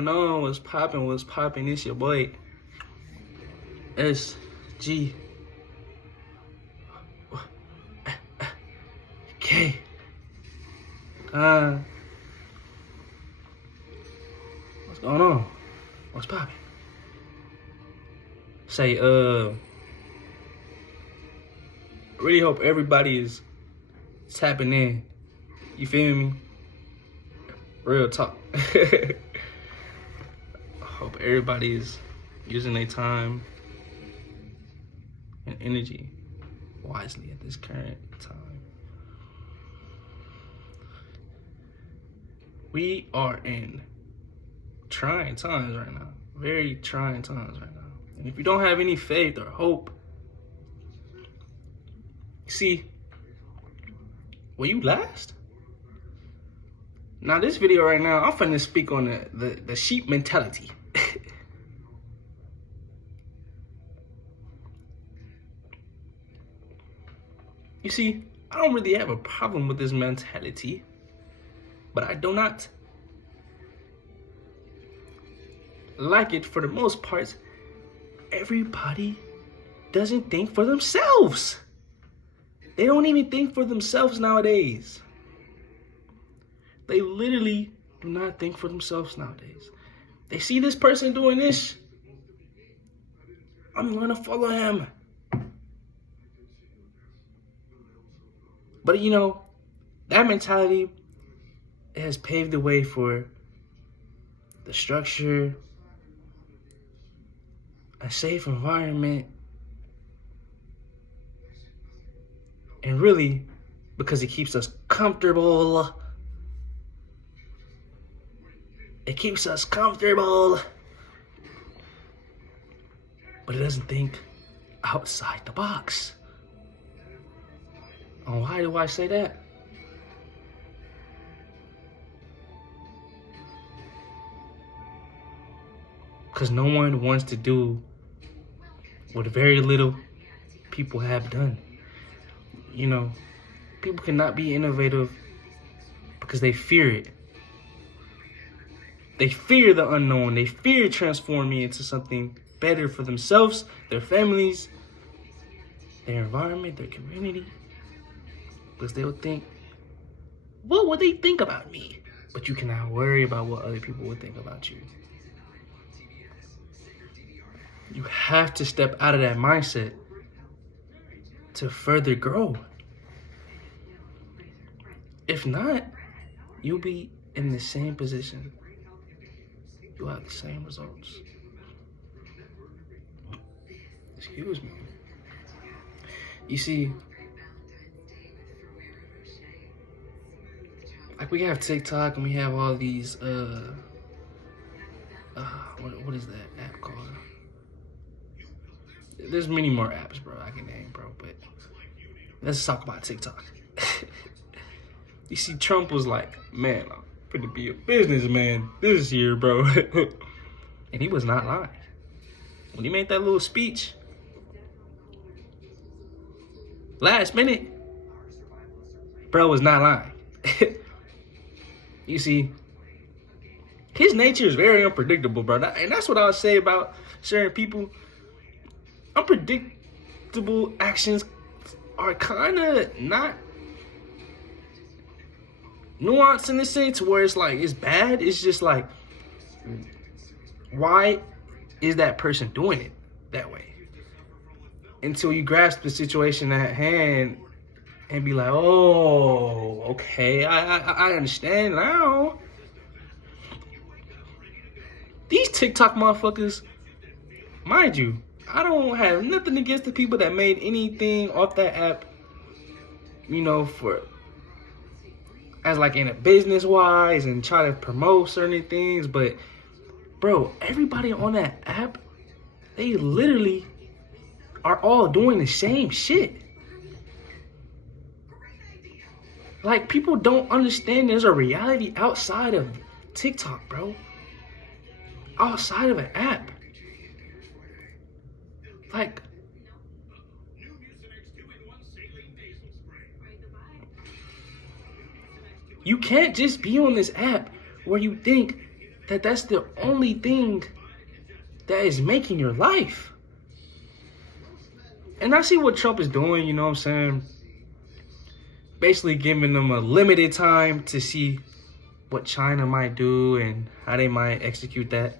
No, what's popping? What's popping? It's your boy SG K. What's going on? What's popping? Say, really hope everybody is tapping in. You feel me? Real talk. Hope everybody is using their time and energy wisely at this current time. We are in trying times right now. Very trying times right now. And if you don't have any faith or hope, see, will you last? Now this video right now, I'm finna speak on the sheep mentality. You see, I don't really have a problem with this mentality, but I do not like it for the most part. Everybody doesn't think for themselves. They don't even think for themselves nowadays. They literally do not think for themselves nowadays. They see this person doing this, I'm gonna follow him. But you know, that mentality, it has paved the way for the structure, a safe environment, and really, because it keeps us comfortable. It keeps us comfortable, but it doesn't think outside the box. And why do I say that? Because no one wants to do what very little people have done. You know, people cannot be innovative because they fear it. They fear the unknown. They fear transforming into something better for themselves, their families, their environment, their community. Because they'll think, what would they think about me? But you cannot worry about what other people would think about you. You have to step out of that mindset to further grow. If not, you'll be in the same position. You'll have the same results. Excuse me. You see, like we have TikTok and we have all these, what is that app called? There's many more apps, bro, I can name, bro, but let's talk about TikTok. You see, Trump was like, man, I'm gonna be a businessman this year, bro. And he was not lying. When he made that little speech, last minute, bro was not lying. You see, his nature is very unpredictable, bro. And that's what I'll say about certain people. Unpredictable actions are kind of not nuanced in the sense where it's like, it's bad. It's just like, why is that person doing it that way? Until you grasp the situation at hand and be like, oh, okay, I understand now. These TikTok motherfuckers, mind you, I don't have nothing against the people that made anything off that app, you know, for as like in a business wise and try to promote certain things. But bro, everybody on that app, they literally are all doing the same shit. Like, people don't understand there's a reality outside of TikTok, bro. Outside of an app. Like, you can't just be on this app where you think that's the only thing that is making your life. And I see what Trump is doing, you know what I'm saying? Basically giving them a limited time to see what China might do and how they might execute that.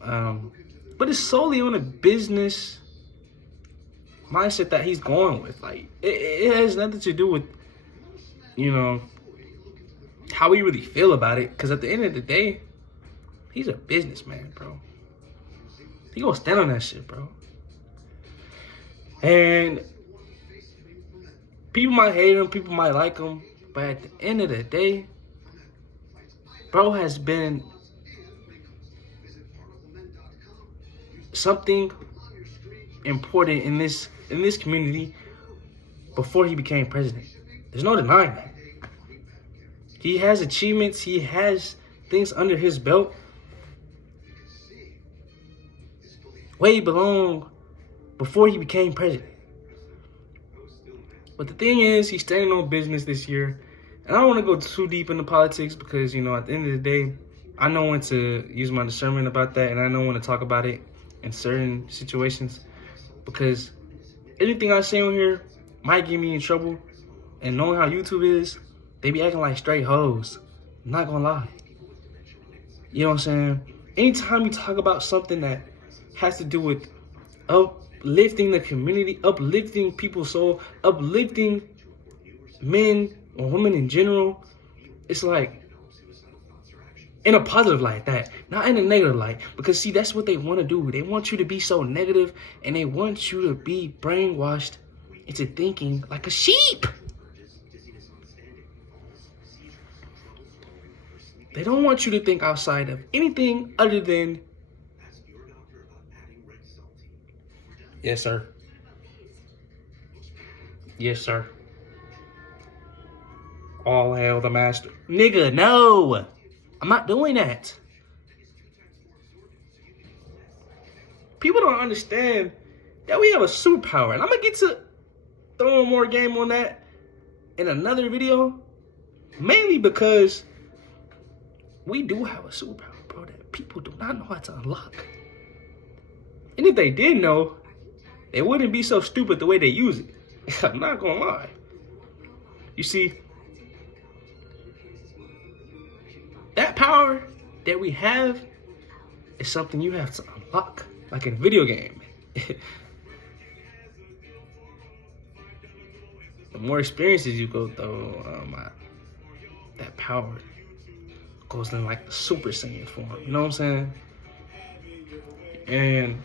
But it's solely on a business mindset that he's going with. Like, it has nothing to do with, you know, how we really feel about it. Because at the end of the day, he's a businessman, bro. He gonna stand on that shit, bro. And people might hate him, people might like him, but at the end of the day, bro has been something important in this community before he became president. There's no denying that. He has achievements, he has things under his belt way before he became president. But the thing is, he's standing on business this year. And I don't want to go too deep into politics because, you know, at the end of the day, I know when to use my discernment about that, and I know when to talk about it in certain situations, because anything I say on here might get me in trouble. And knowing how YouTube is, they be acting like straight hoes. I'm not gonna lie. You know what I'm saying? Anytime you talk about something that has to do with uplifting the community, uplifting people's soul, uplifting men or women in general, it's like in a positive light, that not in a negative light. Because see, that's what they want to do. They want you to be so negative, and they want you to be brainwashed into thinking like a sheep. They don't want you to think outside of anything other than, yes, sir. Yes, sir. All hail the master. Nigga, no. I'm not doing that. People don't understand that we have a superpower. And I'm going to get to throwing more game on that in another video. Mainly because we do have a superpower, bro, that people do not know how to unlock. And if they did know, they wouldn't be so stupid the way they use it. I'm not gonna lie. You see, that power that we have is something you have to unlock, like in a video game. The more experiences you go through, that power goes in like the Super Saiyan form. You know what I'm saying? And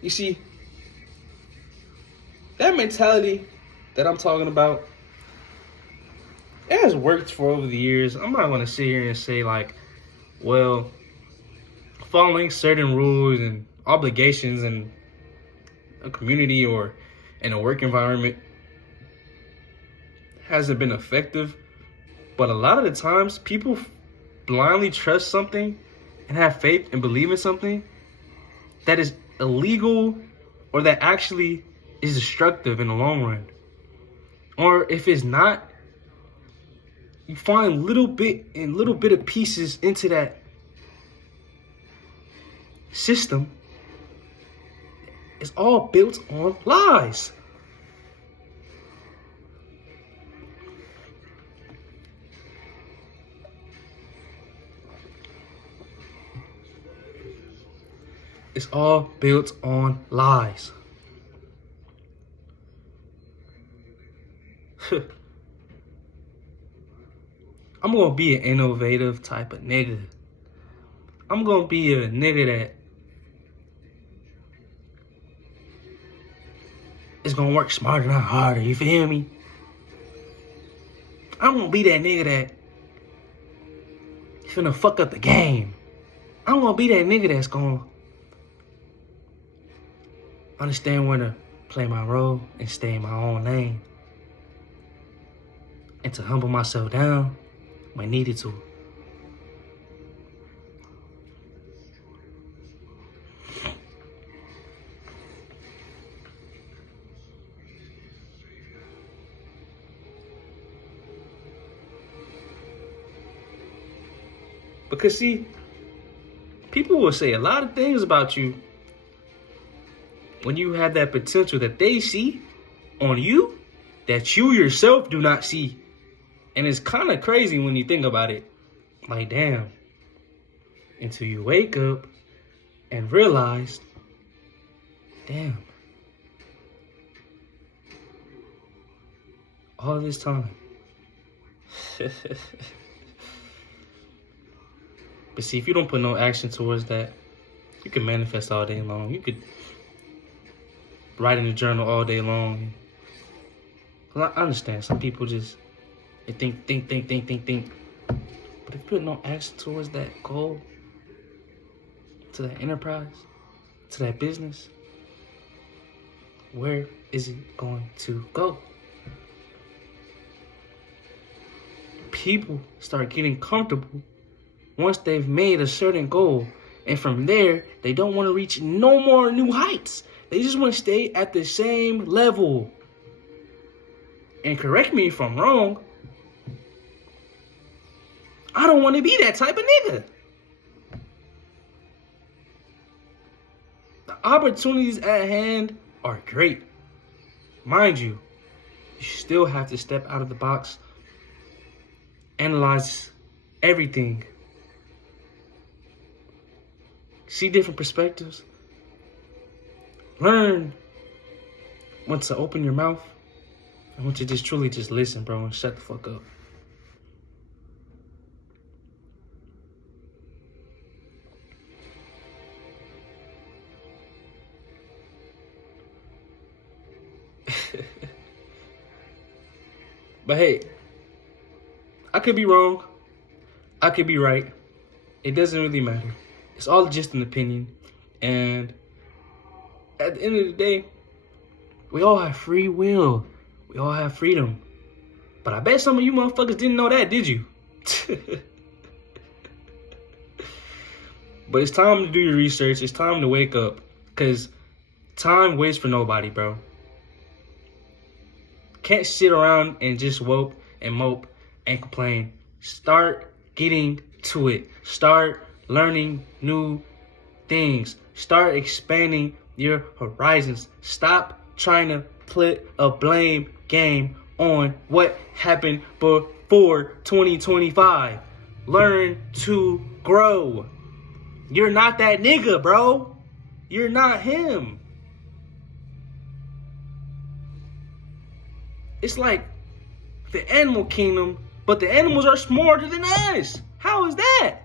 you see, that mentality that I'm talking about, it has worked for over the years. I'm not gonna sit here and say like, well, following certain rules and obligations in a community or in a work environment hasn't been effective. But a lot of the times, people blindly trust something and have faith and believe in something that is illegal or that actually is destructive in the long run. Or if it's not, you find little bit of pieces into that system. It's all built on lies. It's all built on lies. I'm gonna be an innovative type of nigga. I'm gonna be a nigga that is gonna work smarter, not harder. You feel me? I'm gonna be that nigga that finna fuck up the game. I'm gonna be that nigga that's gonna understand when to play my role and stay in my own lane. And to humble myself down when needed to. Because see, people will say a lot of things about you when you have that potential that they see on you that you yourself do not see. And it's kind of crazy when you think about it. Like, damn. Until you wake up and realize, damn. All this time. But see, if you don't put no action towards that, you can manifest all day long. You could write in the journal all day long. I understand some people just they think. But if you put no action towards that goal, to that enterprise, to that business, where is it going to go? People start getting comfortable once they've made a certain goal. And from there, they don't want to reach no more new heights. They just want to stay at the same level. And correct me if I'm wrong, I don't want to be that type of nigga. The opportunities at hand are great. Mind you, you still have to step out of the box, analyze everything, see different perspectives, learn when to open your mouth and when to just truly just listen, bro, and shut the fuck up. But hey, I could be wrong. I could be right. It doesn't really matter. It's all just an opinion. And at the end of the day, we all have free will. We all have freedom. But I bet some of you motherfuckers didn't know that, did you? But it's time to do your research. It's time to wake up. Because time waits for nobody, bro. Can't sit around and just wope and mope and complain. Start getting to it. Start learning new things. Start expanding your horizons. Stop trying to put a blame game on what happened before 2025. Learn to grow. You're not that nigga, bro. You're not him. It's like the animal kingdom, but the animals are smarter than us. How is that?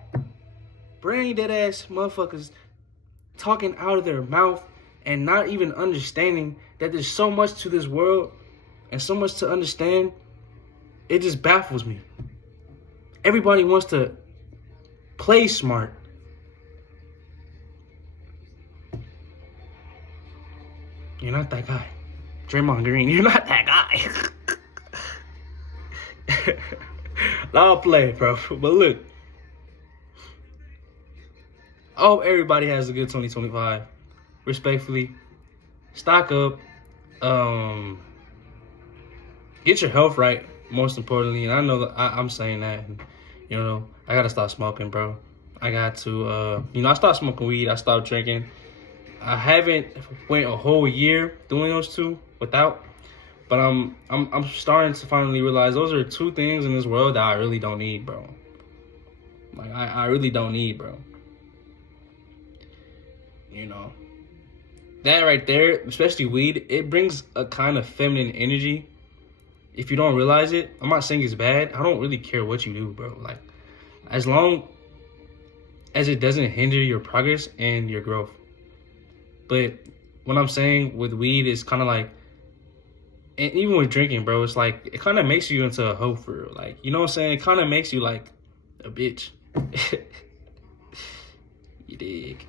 Brain dead ass motherfuckers talking out of their mouth and not even understanding that there's so much to this world and so much to understand. It just baffles me. Everybody wants to play smart. You're not that guy. Draymond Green, you're not that guy. I'll play, bro. But look, I hope everybody has a good 2025. Respectfully, stock up. Get your health right, most importantly. And I know that I'm saying that. And, you know, I gotta stop smoking, bro. I got to, I stopped smoking weed. I stopped drinking. I haven't went a whole year doing those two without, but I'm starting to finally realize those are two things in this world that I really don't need, bro. Like I really don't need, bro. You know, that right there, especially weed, it brings a kind of feminine energy. If you don't realize it, I'm not saying it's bad. I don't really care what you do, bro. Like, as long as it doesn't hinder your progress and your growth. But what I'm saying with weed is kind of like, and even with drinking, bro, it's like, it kind of makes you into a hoe for real. Like, you know what I'm saying? It kind of makes you like a bitch. You dig?